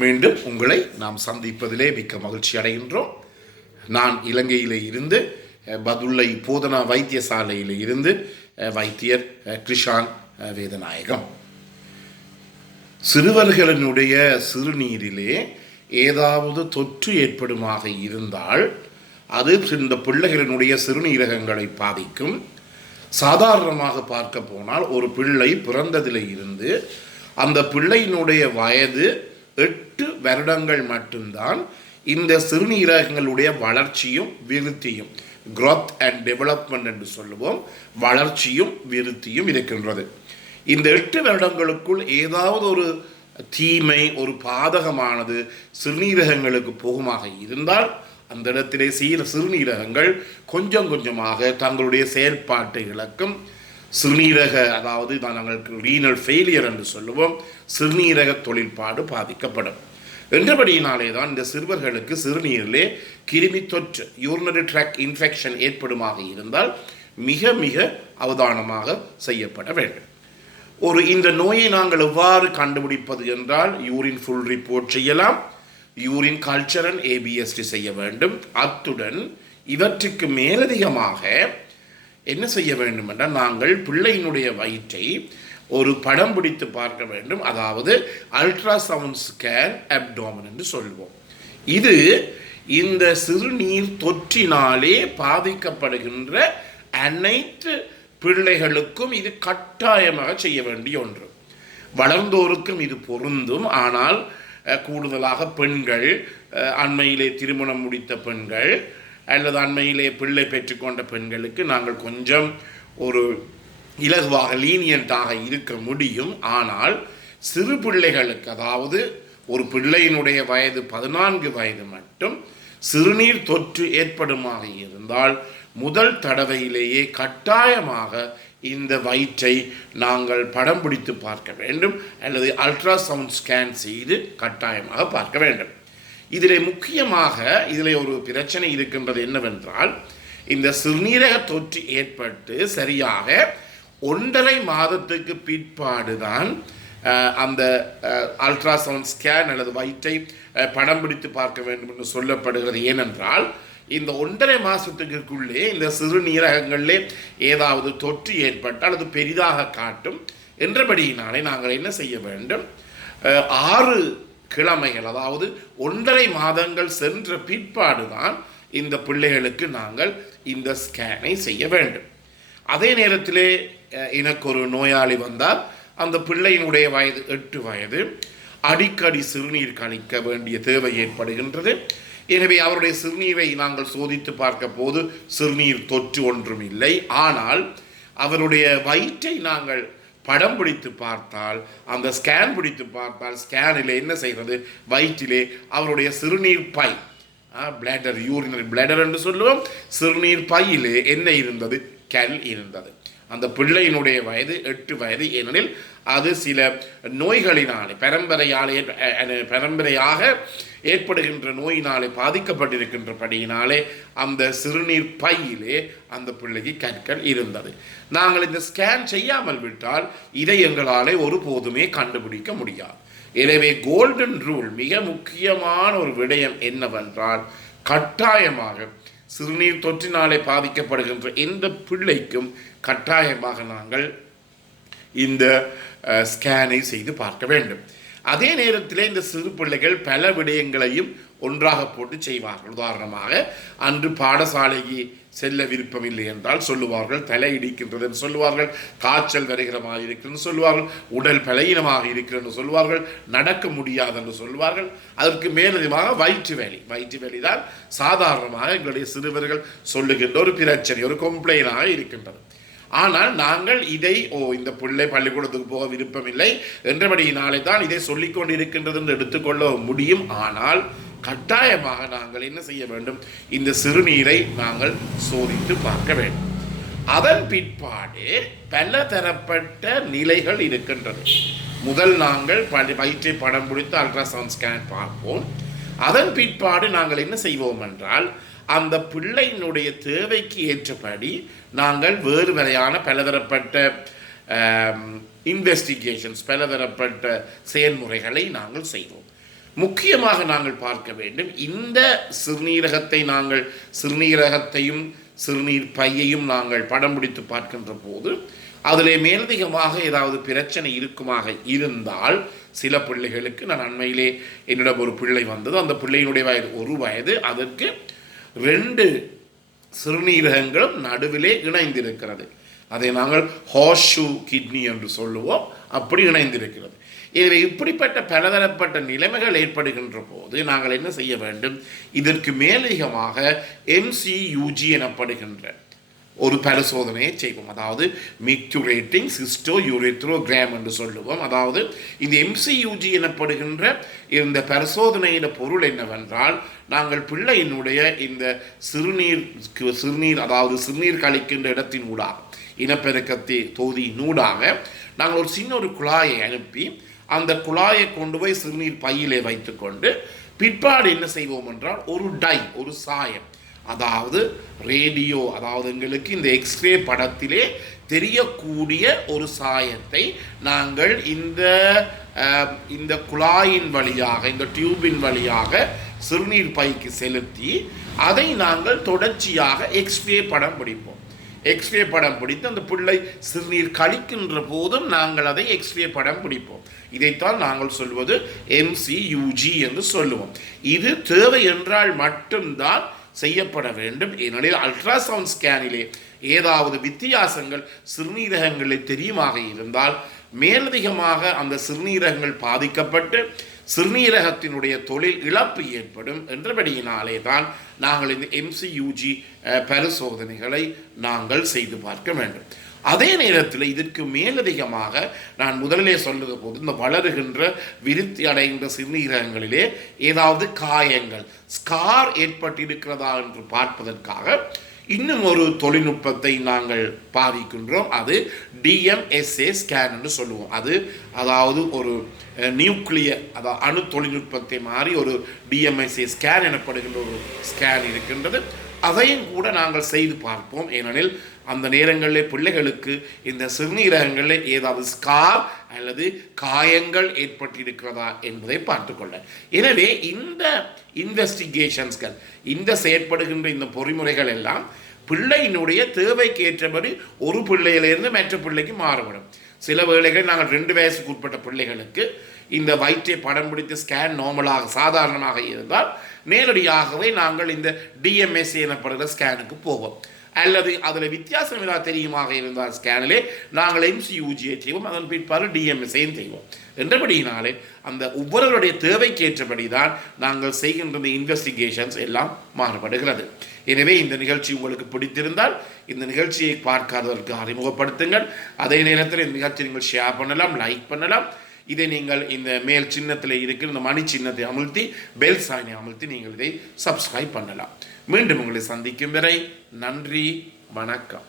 மீண்டும் உங்களை நாம் சந்திப்பதிலே மிக்க மகிழ்ச்சி அடைகின்றோம். நான் இலங்கையிலே இருந்து பதுளை போதனா வைத்தியசாலையில் இருந்து வைத்தியர் கிருஷான் வேதநாயகம். சிறுவர்களினுடைய சிறுநீரிலே ஏதாவது தொற்று ஏற்படுமாக இருந்தால் அது இந்த பிள்ளைகளினுடைய சிறுநீரகங்களை பாதிக்கும். சாதாரணமாக பார்க்க போனால் ஒரு பிள்ளை பிறந்ததில் இருந்து அந்த பிள்ளையினுடைய வயது 8 வருடங்கள் மட்டும்தான் இந்த சிறுநீரகங்களுடைய வளர்ச்சியும் விருத்தியும், growth and development என்று சொல்லுவோம், வளர்ச்சியும் விருத்தியும் இருக்கின்றது. இந்த 8 வருடங்களுக்குள் ஏதாவது ஒரு தீமை, ஒரு பாதகமானது சிறுநீரகங்களுக்கு போகுமாக இருந்தால் அந்த இடத்திலே சிறுநீரகங்கள் கொஞ்சம் கொஞ்சமாக தங்களுடைய செயல்பாட்டை இழக்கும். சிறுநீரக, அதாவது நாங்கள் ரீனல் ஃபெயிலியர் என்று சொல்லுவோம், சிறுநீரக தொழில்பாடு பாதிக்கப்படும். என்றபடியினாலே தான் இந்த சிறுவர்களுக்கு சிறுநீரிலே கிருமி தொற்று, யூரினரி ட்ராக் இன்ஃபெக்ஷன் ஏற்படுமாக இருந்தால் மிக மிக அவதானமாக செய்யப்பட வேண்டும். இந்த நோயை நாங்கள் எவ்வாறு கண்டுபிடிப்பது என்றால், யூரின் ஃபுல் ரிப்போர்ட் செய்யலாம், யூரின் கல்ச்சர் அண்ட் ஏபிஎஸ்டி செய்ய வேண்டும். அத்துடன் இவற்றுக்கு மேலதிகமாக என்ன செய்ய வேண்டும் என்றால், நாங்கள் பிள்ளையினுடைய வயிற்றை ஒரு படம் பிடித்து பார்க்க வேண்டும். அதாவது அல்ட்ராசவுண்ட் ஸ்கேன் அப்டோமன் என்று சொல்வோம். இது இந்த சிறுநீர் தொற்றினாலே பாதிக்கப்படுகின்ற அனைத்து பிள்ளைகளுக்கும் இது கட்டாயமாக செய்ய வேண்டிய ஒன்று. வளர்ந்தோருக்கும் இது பொருந்தும். ஆனால் கூடுதலாக பெண்கள், அண்மையிலே திருமணம் முடித்த பெண்கள் அல்லது அண்மையிலே பிள்ளை பெற்றுக்கொண்ட பெண்களுக்கு நாங்கள் கொஞ்சம் ஒரு இலகுவாக லீனியண்டாக இருக்க முடியும். ஆனால் சிறு பிள்ளைகளுக்கு, அதாவது ஒரு பிள்ளையினுடைய வயது 14 வயது மட்டும் சிறுநீர் தொற்று ஏற்படுமாக இருந்தால் முதல் தடவையிலேயே கட்டாயமாக இந்த வயிற்றை நாங்கள் படம் பிடித்து பார்க்க வேண்டும் அல்லது அல்ட்ராசவுண்ட் ஸ்கேன் செய்து கட்டாயமாக பார்க்க வேண்டும். இதில் முக்கியமாக ஒரு பிரச்சனை இருக்கின்றது என்னவென்றால், இந்த சிறுநீரக தொற்று ஏற்பட்டு சரியாக 1.5 மாதத்துக்கு பிற்பாடுதான் அந்த அல்ட்ராசவுண்ட் ஸ்கேன் அல்லது வயிற்றை படம் பிடித்து பார்க்க வேண்டும் என்று சொல்லப்படுகிறது. ஏனென்றால் இந்த 1.5 மாதத்துக்குள்ளே இந்த சிறுநீரகங்களிலே ஏதாவது தொற்று ஏற்பட்டால் அது பெரிதாக காட்டும். என்றபடியினாலே நாங்கள் என்ன செய்ய வேண்டும், 6 கிழமைகள், அதாவது 1.5 மாதங்கள் சென்ற பிற்பாடு தான் இந்த பிள்ளைகளுக்கு நாங்கள் இந்த ஸ்கேனை செய்ய வேண்டும். அதே நேரத்திலே எனக்கு ஒரு நோயாளி வந்தால் அந்த பிள்ளையினுடைய வயது 8 வயது, அடிக்கடி சிறுநீர் கழிக்க வேண்டிய தேவை ஏற்படுகின்றது. எனவே அவருடைய சிறுநீரை நாங்கள் சோதித்து பார்க்க போது சிறுநீர் தொற்று ஒன்றும் இல்லை. ஆனால் அவருடைய வயிற்றை நாங்கள் படம் பிடித்து பார்த்தால், அந்த ஸ்கேன் பிடித்து பார்த்தால், ஸ்கேனில் என்ன செய்கிறது, வயிற்றிலே அவருடைய சிறுநீர் பை, பிளாடர், யூரினரி பிளாடர் என்று சொல்லுவோம், சிறுநீர் பையிலே என்ன இருந்தது, கல் இருந்தது. அந்த பிள்ளையினுடைய வயது 8 வயது. ஏனெனில் அது சில நோய்களினாலே பரம்பரையாக ஏற்படுகின்ற நோயினாலே பாதிக்கப்பட்டிருக்கின்றபடியினாலே அந்த சிறுநீர் பையிலே அந்த பிள்ளைக்கு கற்கள் இருந்தது. நாங்கள் இந்த ஸ்கேன் செய்யாமல் விட்டால் இதை எங்களாலே ஒருபோதுமே கண்டுபிடிக்க முடியாது. எனவே கோல்டன் ரூல், மிக முக்கியமான ஒரு விடயம் என்னவென்றால், கட்டாயமாக சிறுநீர் தொற்றினாலே பாதிக்கப்படுகின்ற எந்த பிள்ளைக்கும் கட்டாயமாக நாங்கள் இந்த ஸ்கேனை செய்து பார்க்க வேண்டும். அதே நேரத்தில் இந்த சிறு பிள்ளைகள் பல விடயங்களையும் ஒன்றாக போட்டு செய்வார்கள். உதாரணமாக, அன்று பாடசாலைக்கு செல்ல விருப்பமில்லை என்றால் சொல்லுவார்கள், தலை இடிக்கின்றது என்று சொல்லுவார்கள், காய்ச்சல் வருகிற மாதிரி இருக்கிறது சொல்லுவார்கள், உடல் பலகீனமாக இருக்கிறது சொல்லுவார்கள், நடக்க முடியாது என்று சொல்லுவார்கள். அதற்கு மேலதிகமாக வயிற்று வலி தான் சாதாரணமாக எங்களுடைய சிறுவர்கள் சொல்லுகின்ற ஒரு பிரச்சனை, ஒரு கம்ப்ளைனாக இருக்கின்றது. ஆனால் நாங்கள் இதை இந்த பிள்ளை பள்ளிக்கூடத்துக்கு போக விருப்பமில்லை என்றபடியினாலே தான் இதை சொல்லிக்கொண்டு இருக்கின்றது என்று எடுத்துக்கொள்ள முடியும். ஆனால் கட்டாயமாக நாங்கள் என்ன செய்ய வேண்டும், இந்த சிறுநீரை நாங்கள் சோதித்து பார்க்க வேண்டும். அதன் பிற்பாடு பல தரப்பட்ட நிலைகள் இருக்கின்றது. முதல் நாங்கள் வயிற்றை படம் பிடித்து அல்ட்ராசவுண்ட் ஸ்கேன் பார்ப்போம். அதன் பிற்பாடு நாங்கள் என்ன செய்வோம் என்றால், அந்த பிள்ளையினுடைய தேவைக்கு ஏற்றபடி நாங்கள் வேறு வகையான பலதரப்பட்ட இன்வெஸ்டிகேஷன்ஸ், பலதரப்பட்ட செயல்முறைகளை நாங்கள் செய்வோம். முக்கியமாக நாங்கள் பார்க்க வேண்டும், இந்த சிறுநீரகத்தையும் சிறுநீர் பையையும் நாங்கள் படம் பிடித்து பார்க்கின்ற போது அதிலே மேலதிகமாக ஏதாவது பிரச்சனை இருக்குமாக இருந்தால், சில பிள்ளைகளுக்கு, நான் அண்மையிலே என்னிடம் ஒரு பிள்ளை வந்தது, அந்த பிள்ளையினுடைய வயது 1 வயது, அதற்கு 2 சிறுநீரகங்களும் நடுவிலே இணைந்திருக்கிறது. அதை நாங்கள் ஹார்ஷூ கிட்னி என்று சொல்லுவோம். அப்படி இணைந்திருக்கிறது. எனவே இப்படிப்பட்ட பலதரப்பட்ட நிலைமைகள் ஏற்படுகின்ற போது நாங்கள் என்ன செய்ய வேண்டும்? இதற்கு மேலதிகமாக MCUG எனப்படுகின்ற ஒரு பரிசோதனையை செய்வோம். அதாவது மிக்சுரேட்டிங் சிஸ்டோ யூரித்ரோகிராம் என்று சொல்லுவோம். அதாவது இந்த MCUG எனப்படுகின்ற இந்த பரிசோதனையின் பொருள் என்னவென்றால், நாங்கள் பிள்ளையினுடைய இந்த சிறுநீர் அதாவது சிறுநீர் கழிக்கின்ற இடத்தின் ஊடாக, இனப்பெருக்கத்தை தொகுதியினூடாக நாங்கள் ஒரு சின்ன ஒரு குழாயை அனுப்பி அந்த குழாயை கொண்டு போய் சிறுநீர் பையிலே வைத்துக்கொண்டு பிற்பாடு என்ன செய்வோம் என்றால், ஒரு சாயம், அதாவது ரேடியோ, அதாவது எங்களுக்கு இந்த எக்ஸ்ரே படத்திலே தெரியக்கூடிய ஒரு சாயத்தை நாங்கள் இந்த குழாயின் வழியாக, இந்த டியூபின் வழியாக சிறுநீர் பைக்கு செலுத்தி அதை நாங்கள் தொடர்ச்சியாக எக்ஸ்ரே படம் பிடிப்போம். எக்ஸ்ரே படம் பிடித்து அந்த பிள்ளை சிறுநீர் கழிக்கின்ற போதும் நாங்கள் அதை எக்ஸ்ரே படம் பிடிப்போம். இதைத்தான் நாங்கள் சொல்வது MCUG என்று சொல்லுவோம். இது தேவை என்றால் மட்டும்தான் செய்யப்பட வேண்டும். ஏனெனில் அல்ட்ராசவுண்ட் ஸ்கேனிலே ஏதாவது வித்தியாசங்கள் சிறுநீரகங்களில் தெரியுமாக இருந்தால், மேலதிகமாக அந்த சிறுநீரகங்கள் பாதிக்கப்பட்டு சிறுநீரகத்தினுடைய தொழில் இழப்பு ஏற்படும் என்றபடியினாலே தான் நாங்கள் இந்த MCUG பரிசோதனைகளை நாங்கள் செய்து பார்க்க வேண்டும். அதே நேரத்தில் இதற்கு மேலதிகமாக நான் முதலிலே சொன்னது போது, இந்த வளருகின்ற விருத்தி அடைகின்ற சிறுநீரகங்களிலே ஏதாவது காயங்கள், ஸ்கார் ஏற்பட்டிருக்கிறதா என்று பார்ப்பதற்காக இன்னும் ஒரு தொழில்நுட்பத்தை நாங்கள் பாதிக்கின்றோம். அது DMSA ஸ்கேன் என்று சொல்லுவோம். அதாவது ஒரு நியூக்ளியர், அதாவது அணு தொழில்நுட்பத்தை மாறி ஒரு DMSA ஸ்கேன் எனப்படுகின்ற ஒரு ஸ்கேன் இருக்கின்றது. அதையும் கூட நாங்கள் செய்து பார்ப்போம். ஏனெனில் அந்த நேரங்களில் பிள்ளைகளுக்கு இந்த சிறுநீரகங்களில் ஏதாவது ஸ்கார் அல்லது காயங்கள் ஏற்பட்டிருக்கிறதா என்பதை பார்த்துக்கொள்ள. எனவே இந்த இன்வெஸ்டிகேஷன்ஸ்கள், இந்த செயற்படுகின்ற இந்த பொறிமுறைகள் எல்லாம் பிள்ளையினுடைய தேவைக்கு ஏற்றபடி ஒரு பிள்ளையிலிருந்து மற்ற பிள்ளைக்கு மாறுபடும். சில வேளைகள் நாங்கள் 2 வயசுக்கு உட்பட்ட பிள்ளைகளுக்கு இந்த வயிற்றை படம் பிடித்து ஸ்கேன் நார்மலாக சாதாரணமாக இருந்தால் நேரடியாகவே நாங்கள் இந்த DMSA எனப்படுகிற ஸ்கேனுக்கு போவோம். அல்லது அதில் வித்தியாசம் ஏதாவது தெரியுமாக இருந்தால் ஸ்கேனிலே நாங்கள் MCUGயை செய்வோம், அதன் பிற்பாடு DMSAயும் செய்வோம். என்றபடியினாலே அந்த ஒவ்வொருவருடைய தேவைக்கு ஏற்றபடி தான் நாங்கள் செய்கின்ற இந்த இன்வெஸ்டிகேஷன்ஸ் எல்லாம் மாறுபடுகிறது. எனவே இந்த நிகழ்ச்சி உங்களுக்கு பிடித்திருந்தால் இந்த நிகழ்ச்சியை பார்க்காதவருக்கு அறிமுகப்படுத்துங்கள். அதே நேரத்தில் இந்த நிகழ்ச்சியை நீங்கள் ஷேர் பண்ணலாம், லைக் பண்ணலாம். இதை நீங்கள் இந்த மேல் சின்னத்தில் இருக்கிற இந்த மணி சின்னத்தை அமுழ்த்தி பெல் சாயினை அமுழ்த்தி நீங்கள் இதை சப்ஸ்கிரைப் பண்ணலாம். மீண்டும் உங்களை சந்திக்கும் வரை நன்றி, வணக்கம்.